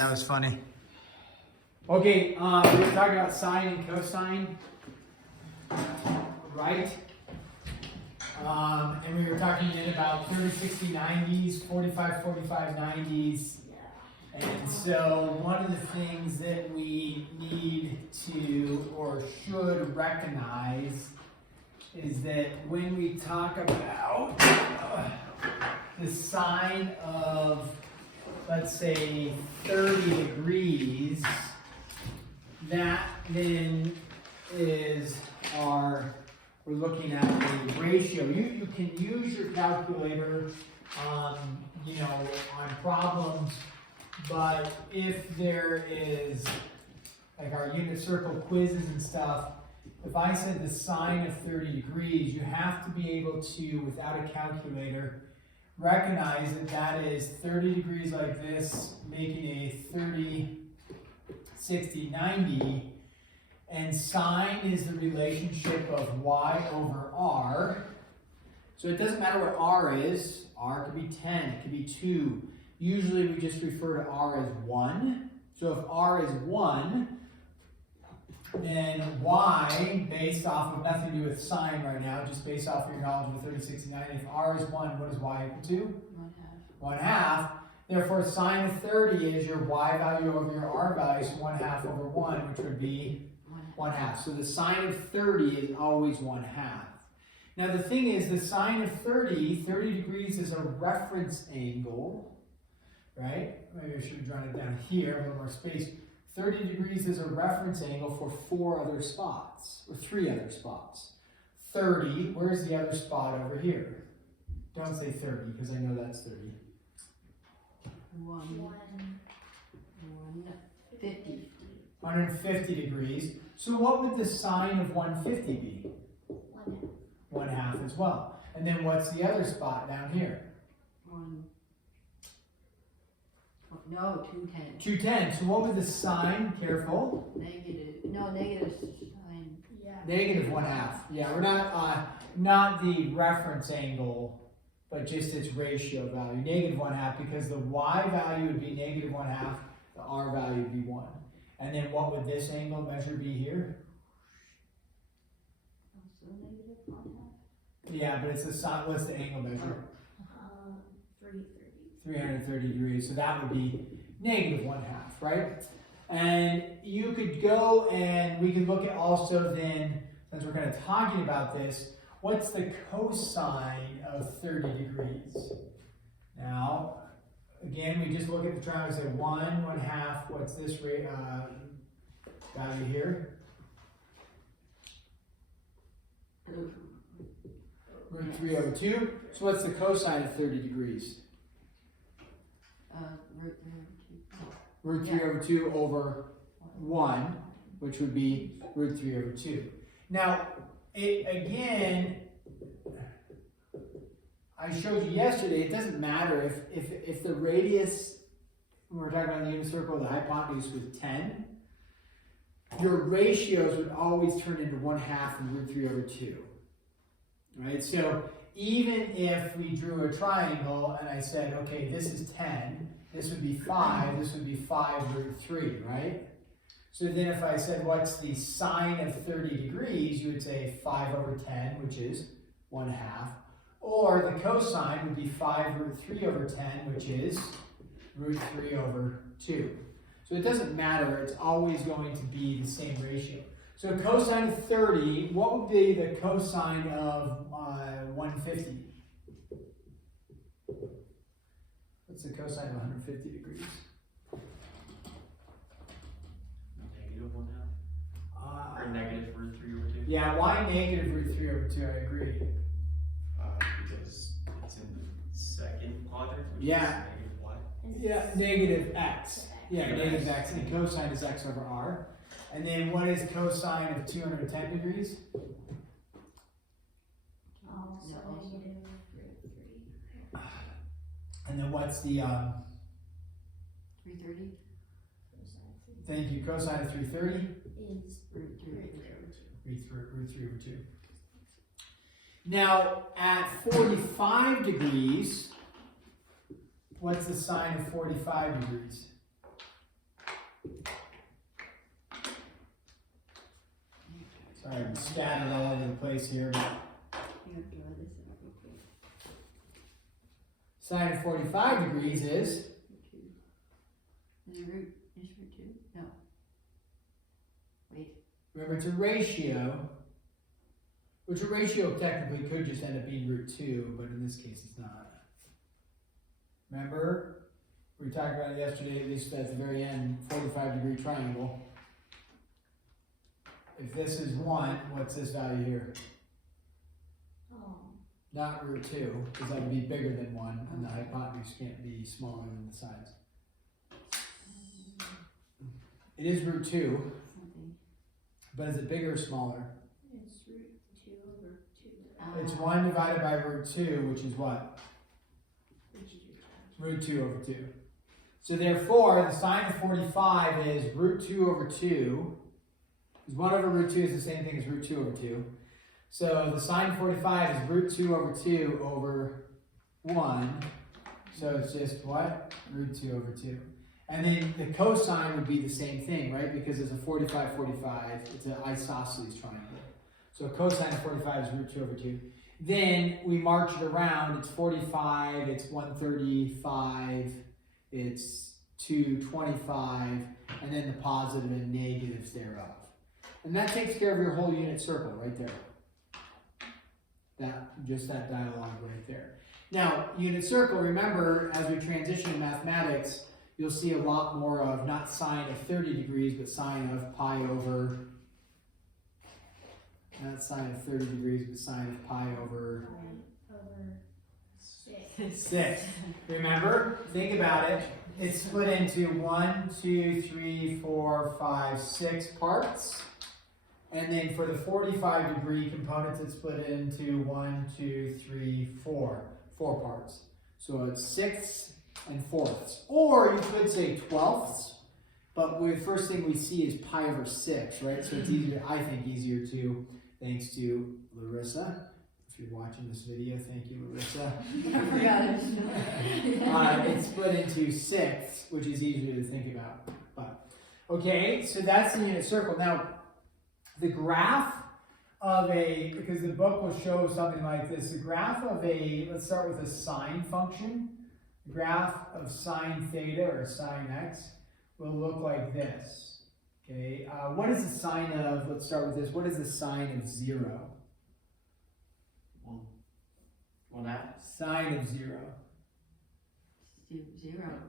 That was funny. Okay, we were talking about sine and cosine, right? And we were talking then about 30, 60, 90s, 45, 45, 90s. And so one of the things that we need to or should recognize is that when we talk about the sine of, let's say, 30 degrees, that then is our, we're looking at a ratio. You can use your calculator, you know, on problems, but if there is, like our unit circle quizzes and stuff, if I said the sine of 30 degrees, you have to be able to, without a calculator, recognize that that is 30 degrees like this, making a 30, 60, 90, and sine is the relationship of y over r. So it doesn't matter what r is. R could be 10, it could be 2. Usually we just refer to r as 1. So if r is 1, then y, based off of nothing to do with sine right now, just based off of your knowledge of 30, 60, 90, if r is 1, what is y equal to? 1/2. Therefore, sine of 30 is your y value over your r value, so 1/2 over 1, which would be 1/2. So the sine of 30 is always 1/2. Now the thing is, the sine of 30 degrees is a reference angle, right? Maybe I should have drawn it down here, a little more space. 30 degrees is a reference angle for 4 other spots, or 3 other spots. 30, where's the other spot over here? Don't say 30, because I know that's 30. 150. 150 degrees. So what would the sine of 150 be? 1/2 as well. And then what's the other spot down here? 210. 210. So what would the sine, careful? Negative sine. Yeah. Negative 1/2. Yeah, we're not the reference angle, but just its ratio value. Negative 1/2, because the y value would be negative 1/2, the r value would be 1. And then what would this angle measure be here? Also negative 1/2. Yeah, but it's the sine. What's the angle measure? 330. 330 degrees. So that would be negative 1/2, right? And you could go and we could look at also then, since we're kind of talking about this, what's the cosine of 30 degrees? Now, again, we just look at the triangle and say 1, 1/2, what's this value here? Root 3 over 2. So what's the cosine of 30 degrees? Root 3 over 2 over 1, which would be root 3 over 2. Now, again, I showed you yesterday, it doesn't matter if the radius, when we're talking about the unit circle, the hypotenuse was 10, your ratios would always turn into 1/2 and root 3 over 2. Right? So even if we drew a triangle and I said, okay, this is 10, this would be 5, this would be 5 root 3, right? So then if I said, what's the sine of 30 degrees, you would say 5 over 10, which is 1/2. Or the cosine would be 5 root 3 over 10, which is root 3 over 2. So it doesn't matter, it's always going to be the same ratio. So cosine of 30, what would be the cosine of 150? What's the cosine of 150 degrees? Negative 1/2. Or negative root 3 over 2. Yeah, why negative root 3 over 2? I agree. Because it's in the second quadrant, which Yeah. is negative y. Yeah, negative x. Yeah, negative x, and cosine is x over r. And then what is cosine of 210 degrees? Also negative root 3. And then what's the, 330. thank you, cosine of 330? Is Root 3 over 2. Root 3 over 2. Now, at 45 degrees, what's the sine of 45 degrees? Sorry, I'm scattered all over the place here. But Here, draw this out real quick. sine of 45 degrees is, Root 2. And the root is root 2? No. Wait. remember it's a ratio, which a ratio technically could just end up being root 2, but in this case it's not. Remember, we talked about it yesterday, at least at the very end, 45-degree triangle. If this is 1, what's this value here? Oh, Not root 2, because that would be bigger than 1, and the hypotenuse can't be smaller than the sides. It is root 2, Something. but is it bigger or smaller? it's root 2 over 2. It's 1 divided by root 2, which is what? Which is your charge. Root 2 over 2. So therefore, the sine of 45 is root 2 over 2. Because 1 over root 2 is the same thing as root 2 over 2. So the sine of 45 is root 2 over 2 over 1. So it's just what? Root 2 over 2. And then the cosine would be the same thing, right? Because it's a 45, 45. It's an isosceles triangle. So cosine of 45 is root 2 over 2. Then we march it around. It's 45, it's 135, it's 225, and then the positive and negatives thereof. And that takes care of your whole unit circle right there. Just that dialogue right there. Now, unit circle, remember, as we transition to mathematics, you'll see a lot more of not sine of 30 degrees, but sine of pi over, not sine of 30 degrees, but sine of pi over Over 6. 6. Remember? Think about it. It's split into 1, 2, 3, 4, 5, 6 parts. And then for the 45-degree components, it's split into 1, 2, 3, 4. 4 parts. So it's sixths and fourths. Or you could say twelfths, but the first thing we see is pi over 6, right? So it's easier, I think, easier to, thanks to Larissa. If you're watching this video, thank you, Larissa. I forgot it. It's split into sixths, which is easier to think about. But okay, so that's the unit circle. Now, the graph of because the book will show something like this, the graph of let's start with a sine function. The graph of sine theta or sine x will look like this. Okay, what is the sine of, let's start with this, what is the sine of 0? 1/2. Sine of 0. 0.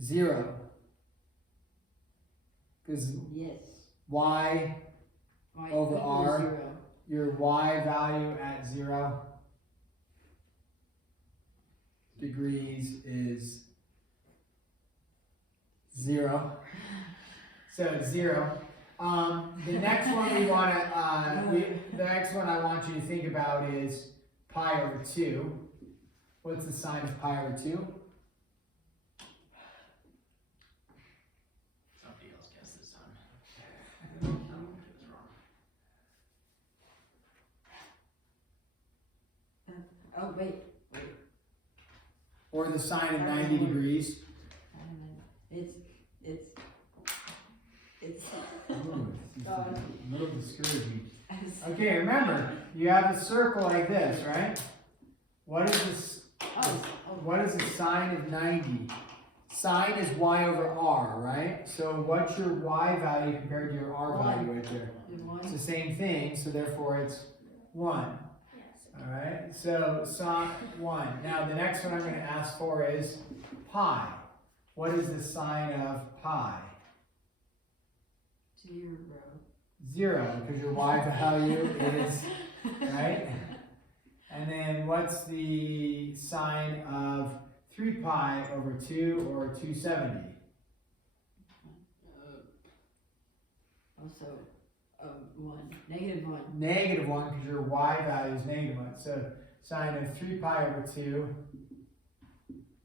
0. Because Yes. y over equals r, 0. your y value at 0 degrees is 0. So it's 0. The next one we want to, the next one I want you to think about is pi over 2. What's the sine of pi over 2? Somebody else guess this time. I don't know if it was wrong. Oh, wait. Or the sine of 90 degrees? I don't know. It's. Ooh, it's a little discouraging. As- Okay, remember, you have a circle like this, right? What is this? What is the sine of 90? Sine is y over r, right? So what's your y value compared to your r value right there? It's the same thing, so therefore it's 1. Yes. Alright, so sine 1. Now the next one I'm going to ask for is pi. What is the sine of pi? 0, because your y value is, right? And then what's the sine of 3 pi over 2 or 270? Also, 1. -1. Negative 1, because your y value is negative 1. So sine of 3 pi over 2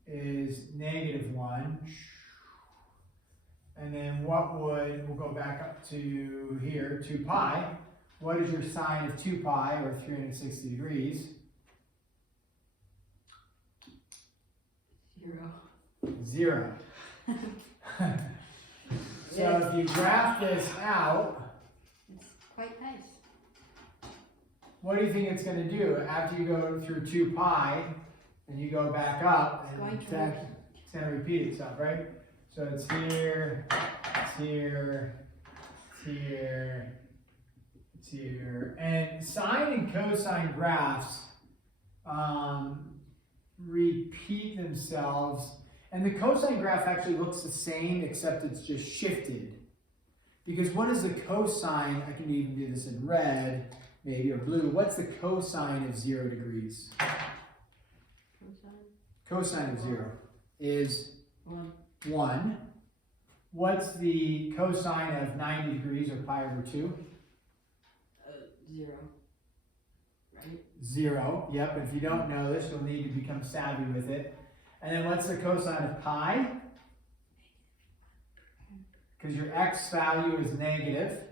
is negative 1. And then we'll go back up to here, 2 pi. What is your sine of 2 pi, or 360 degrees? 0. So if you graph this out, It's quite nice. what do you think it's going to do after you go through 2 pi and you go back up? It's And going it's to- going to repeat itself, right? So it's here, it's here, it's here, it's here. And sine and cosine graphs repeat themselves. And the cosine graph actually looks the same, except it's just shifted. Because what is the cosine? I can even do this in red, maybe, or blue. What's the cosine of 0 degrees? Cosine of 0 is 1. What's the cosine of 90 degrees, or pi over 2? 0. Right? 0. Yep, if you don't know this, you'll need to become savvy with it. And then what's the cosine of pi? Because your x value is negative,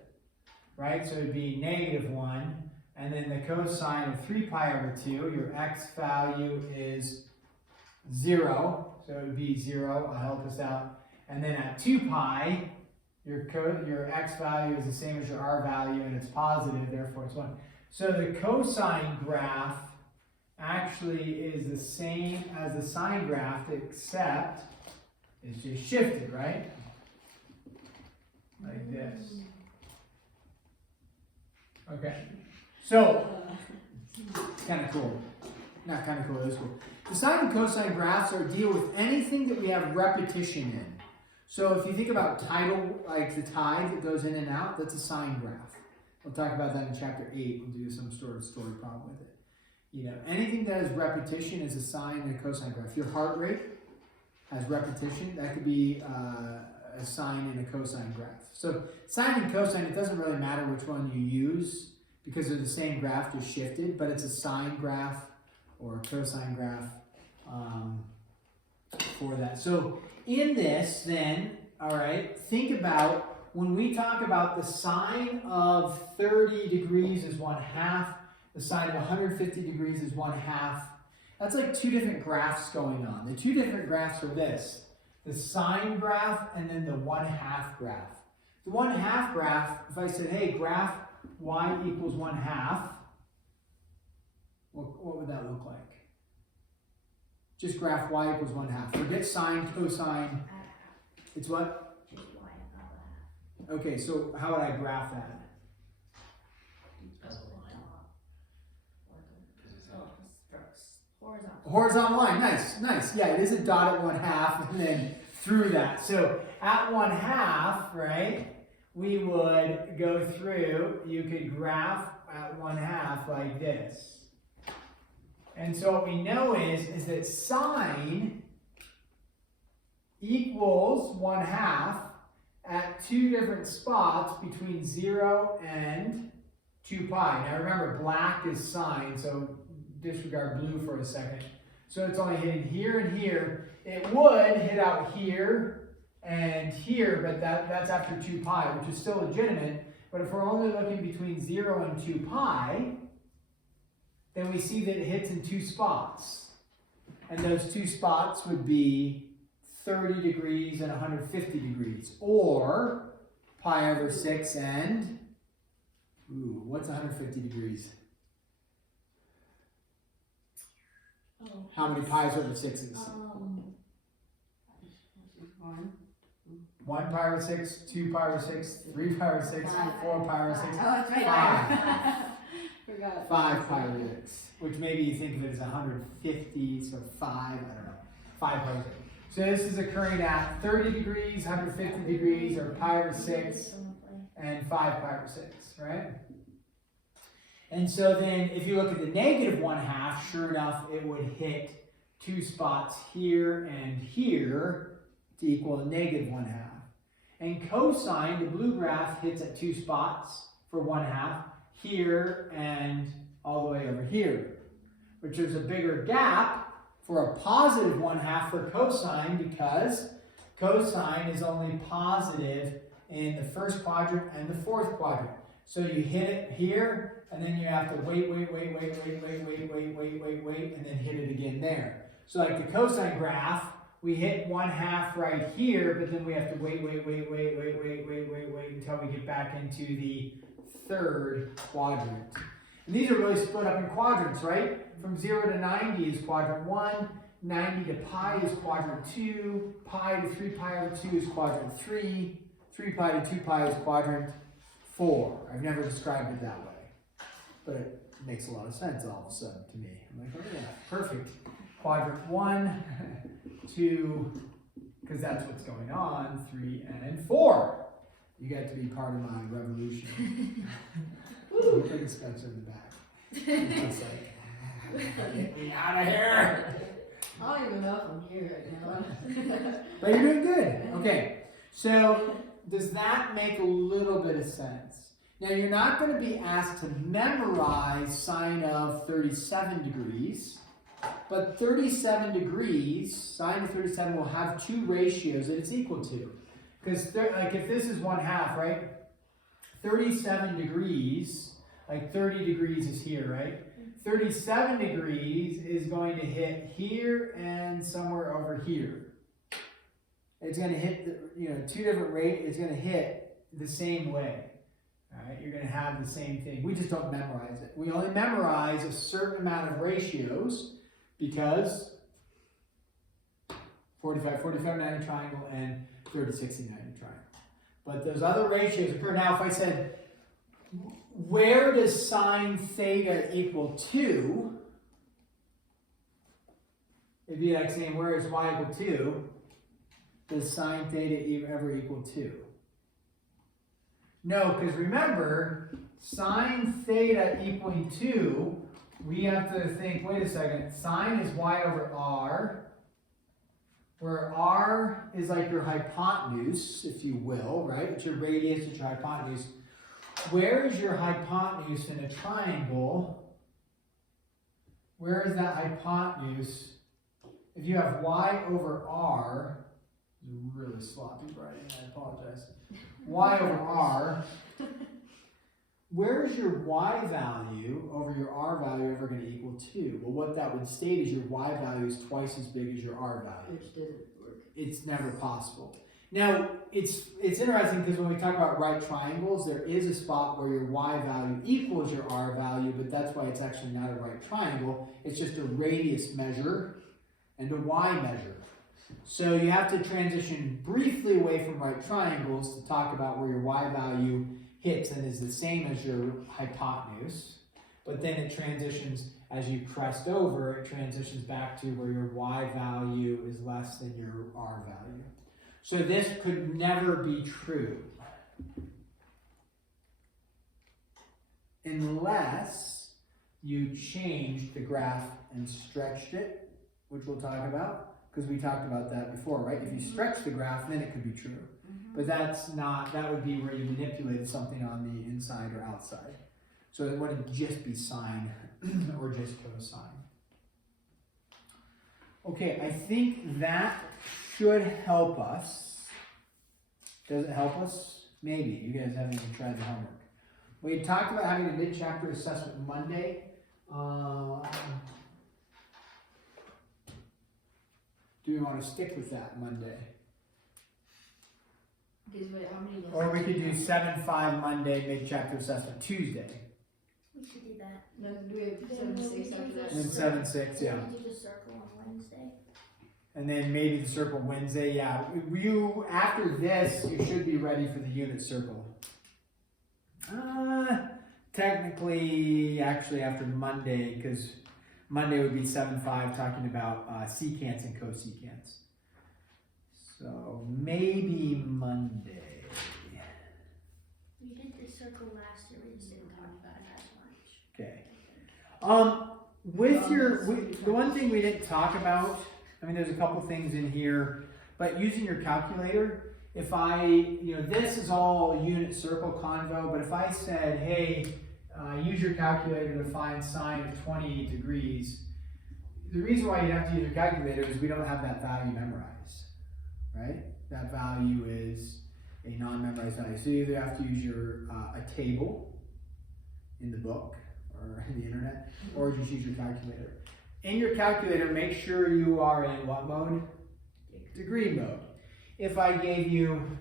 right? So it would be -1. And then the cosine of 3 pi over 2, your x value is 0. So it would be 0. I'll help us out. And then at 2 pi, your x value is the same as your r value, and it's positive, therefore it's 1. So the cosine graph actually is the same as the sine graph, except it's just shifted, right? Like this. Okay. So, it's kind of cool. Not kind of cool, it's cool. The sine and cosine graphs are deal with anything that we have repetition in. So if you think about tidal, like the tide that goes in and out, that's a sine graph. We'll talk about that in chapter 8. We'll do some sort of story problem with it. You know, anything that has repetition is a sine and a cosine graph. Your heart rate has repetition. That could be a sine and a cosine graph. So sine and cosine, it doesn't really matter which one you use because they're the same graph, just shifted, but it's a sine graph or a cosine graph for that. So in this then, all right, think about when we talk about the sine of 30 degrees is 1/2, the sine of 150 degrees is 1/2. That's like 2 different graphs going on. The 2 different graphs are this, the sine graph and then the 1/2 graph. The 1/2 graph, if I said, hey, graph y equals 1/2, what would that look like? Just graph y equals 1/2. Forget sine, cosine. It's what? Just y about half. Okay, so how would I graph that? As a line. Horizontal. Horizontal line, nice. Yeah, it is a dot at 1/2 and then through that. So at 1/2, right, we would go through, you could graph at 1/2 like this. And so what we know is that sine equals 1/2 at 2 different spots between 0 and 2 pi. Now remember, black is sine, so disregard blue for a second. So it's only hitting here and here. It would hit out here and here, but that's after 2 pi, which is still legitimate. But if we're only looking between 0 and 2 pi, then we see that it hits in 2 spots. And those 2 spots would be 30 degrees and 150 degrees. Or pi over 6 and, what's 150 degrees? Oh. How many pi's over 6s? 1 pi over 6, 2 pi over 6, 3 pi over 6, 4 pi over 6, Oh, that's right. 5. Forgot. 5 pi over 6, which maybe you think of it as 150, so 5, I don't know, 5 pi over 6. So this is occurring at 30 degrees, 150 degrees, or pi over 6, and 5 pi over 6, right? And so then if you look at the negative 1/2, sure enough, it would hit 2 spots here and here to equal a negative 1/2. And cosine, the blue graph, hits at 2 spots for 1/2, here and all the way over here, which is a bigger gap for a positive 1/2 for cosine because cosine is only positive in the first quadrant and the fourth quadrant. So you hit it here, and then you have to wait, and then hit it again there. So like the cosine graph, we hit 1/2 right here, but then we have to wait until we get back into the third quadrant. And these are really split up in quadrants, right? From 0 to 90 is quadrant 1, 90 to pi is quadrant 2, pi to 3 pi over 2 is quadrant 3, 3 pi to 2 pi is quadrant 4. I've never described it that way, but it makes a lot of sense all of a sudden to me. I'm like, oh yeah, perfect. Quadrant 1, 2, because that's what's going on, 3 and 4. You get to be part of my revolution. Woo! Big Spencer in the back. It's like, get me out of here! I don't even know if I'm here right now. But you're doing good. Okay, so does that make a little bit of sense? Now you're not going to be asked to memorize sine of 37 degrees, but 37 degrees, sine of 37 will have two ratios that it's equal to. Because like if this is 1/2, right? 37 degrees, like 30 degrees is here, right? 37 degrees is going to hit here and somewhere over here. It's going to hit, two different rates. It's going to hit the same way. All right, you're going to have the same thing. We just don't memorize it. We only memorize a certain amount of ratios because 45, 45, 90 triangle and 30, 60, 90 triangle. But those other ratios occur. Now, if I said, where does sine theta equal 2? It'd be like saying, where is y equal 2? Does sine theta ever equal 2? No, because remember, sine theta equaling 2, we have to think, wait a second, sine is y over r, where r is like your hypotenuse, if you will, right? It's your radius, it's your hypotenuse. Where is your hypotenuse in a triangle? Where is that hypotenuse? If you have y over r, really sloppy writing, I apologize. Y over r, where is your y value over your r value ever going to equal 2? Well, what that would state is your y value is twice as big as your r value. Which doesn't work. It's never possible. Now, it's interesting because when we talk about right triangles, there is a spot where your y value equals your r value, but that's why it's actually not a right triangle. It's just a radius measure and a y measure. So you have to transition briefly away from right triangles to talk about where your y value hits and is the same as your hypotenuse. But then it transitions, as you crest over, it transitions back to where your y value is less than your r value. So this could never be true unless you changed the graph and stretched it, which we'll talk about. Because we talked about that before, right? If you stretch the graph, then it could be true. But that's not, that would be where you manipulated something on the inside or outside. So it wouldn't just be sine or just cosine. Okay, I think that should help us. Does it help us? Maybe. You guys haven't even tried the homework. We talked about having a mid-chapter assessment Monday. Do we want to stick with that Monday? Because wait, how many lessons? Or we could do 7-5 Monday, mid-chapter assessment Tuesday. We should do that. No, do we have 7-6 after that? And then 7-6, yeah. We do the circle on Wednesday. And then maybe the circle Wednesday, yeah. You, after this, you should be ready for the unit circle. Technically, actually after Monday, because Monday would be 7-5 talking about secants and cosecants. So maybe Monday. We did the circle last year, we just didn't talk about it as Okay. much. The one thing we didn't talk about, I mean, there's a couple things in here, but using your calculator, if I, this is all unit circle convo, but if I said, hey, use your calculator to find sine of 28 degrees, the reason why you have to use your calculator is we don't have that value memorized, right? That value is a non-memorized value. So you either have to use your a table in the book or the internet, or just use your calculator. In your calculator, make sure you are in what mode? Degree mode. If I gave you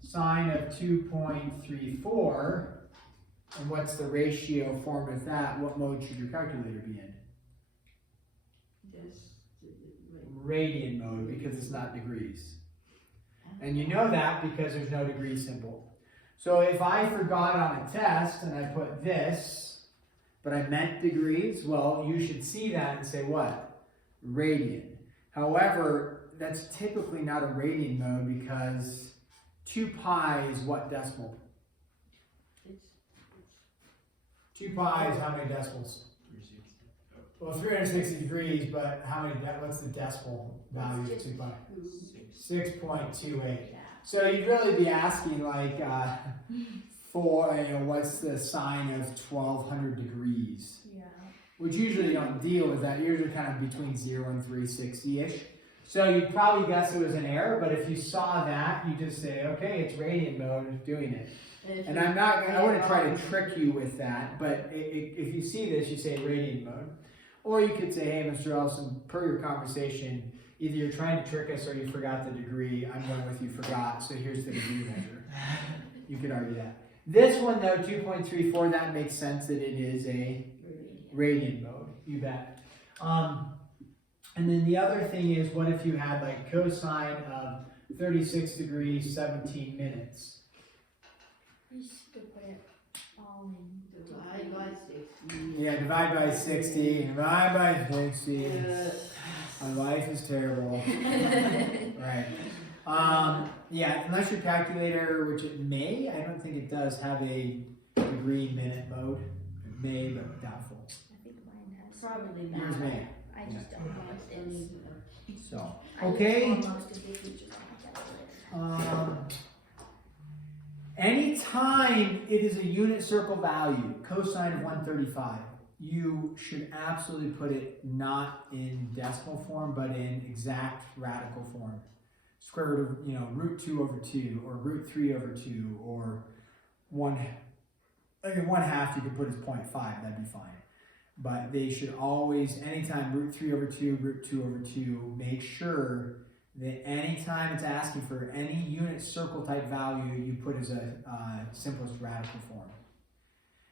sine of 2.34, And what's the ratio formed with that? What mode should your calculator be in? Just, Radian mode, because it's not degrees. And you know that because there's no degree symbol. So if I forgot on a test and I put this, but I meant degrees, well, you should see that and say what? Radian. However, that's typically not a radian mode because 2 pi is what decimal? 2 pi is how many decimals? 360. Well, 360 degrees, but how many, what's the decimal value of 2 pi? 6.28. So you'd really be asking like, for, what's the sine of 1200 degrees? Yeah. Which usually you don't deal with that, usually kind of between 0 and 360-ish. So you'd probably guess it was an error, but if you saw that, you just say, okay, it's radian mode, it's doing it. And I wouldn't try to trick you with that, but if you see this, you say radian mode. Or you could say, hey, Mr. Ellison, per your conversation, either you're trying to trick us or you forgot the degree. I'm going with you forgot, so here's the degree measure. You could argue that. This one, though, 2.34, that makes sense that it is a radian mode. You bet. And then the other thing is, what if you had like cosine of 36 degrees, 17 minutes? You should put it all in. divide by 60. Yeah, divide by 60, divide by 60. My life is terrible. Right. Yeah, unless your calculator, which it may, I don't think it does, have a degree minute mode. It may, but doubtful. I think mine has. Probably Yours not. may. I just don't know what it is. So, I use okay. almost a big feature on my calculator. Anytime it is a unit circle value, cosine of 135, you should absolutely put it not in decimal form, but in exact radical form. Square root of, root 2 over 2, or root 3 over 2, or 1/2 you could put as 0.5, that'd be fine. But they should always, anytime root 3 over 2, root 2 over 2, make sure that anytime it's asking for any unit circle type value, you put as a simplest radical form.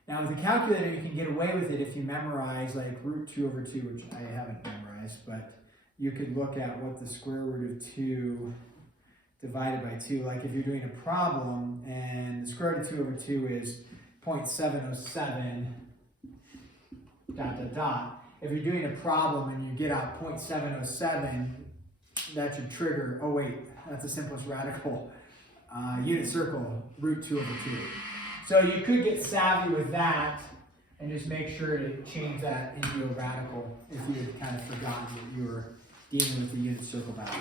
Now with the calculator, you can get away with it if you memorize like root 2 over 2, which I haven't memorized, but you could look at what the square root of 2 divided by 2, like if you're doing a problem and the square root of 2 over 2 is 0.707, ... If you're doing a problem and you get out 0.707, that should trigger, oh wait, that's the simplest radical unit circle, root 2 over 2. So you could get savvy with that and just make sure to change that into a radical if you had kind of forgotten that you were dealing with the unit circle value.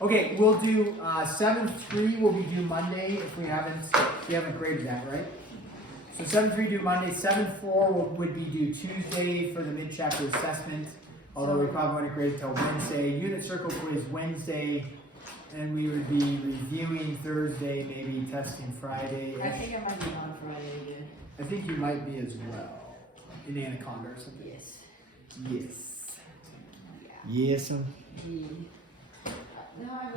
Okay, we'll do 7.3 will be due Monday if we haven't graded that, right? So 7.3 due Monday, 7.4 would be due Tuesday for the mid-chapter assessment, although we probably won't grade until Wednesday. Unit circle quiz Wednesday, and we would be reviewing Thursday, maybe testing Friday. I think I might be on Friday again. I think you might be as well, in Anaconda or something. Yes. Yes. Yes. Yeah. No,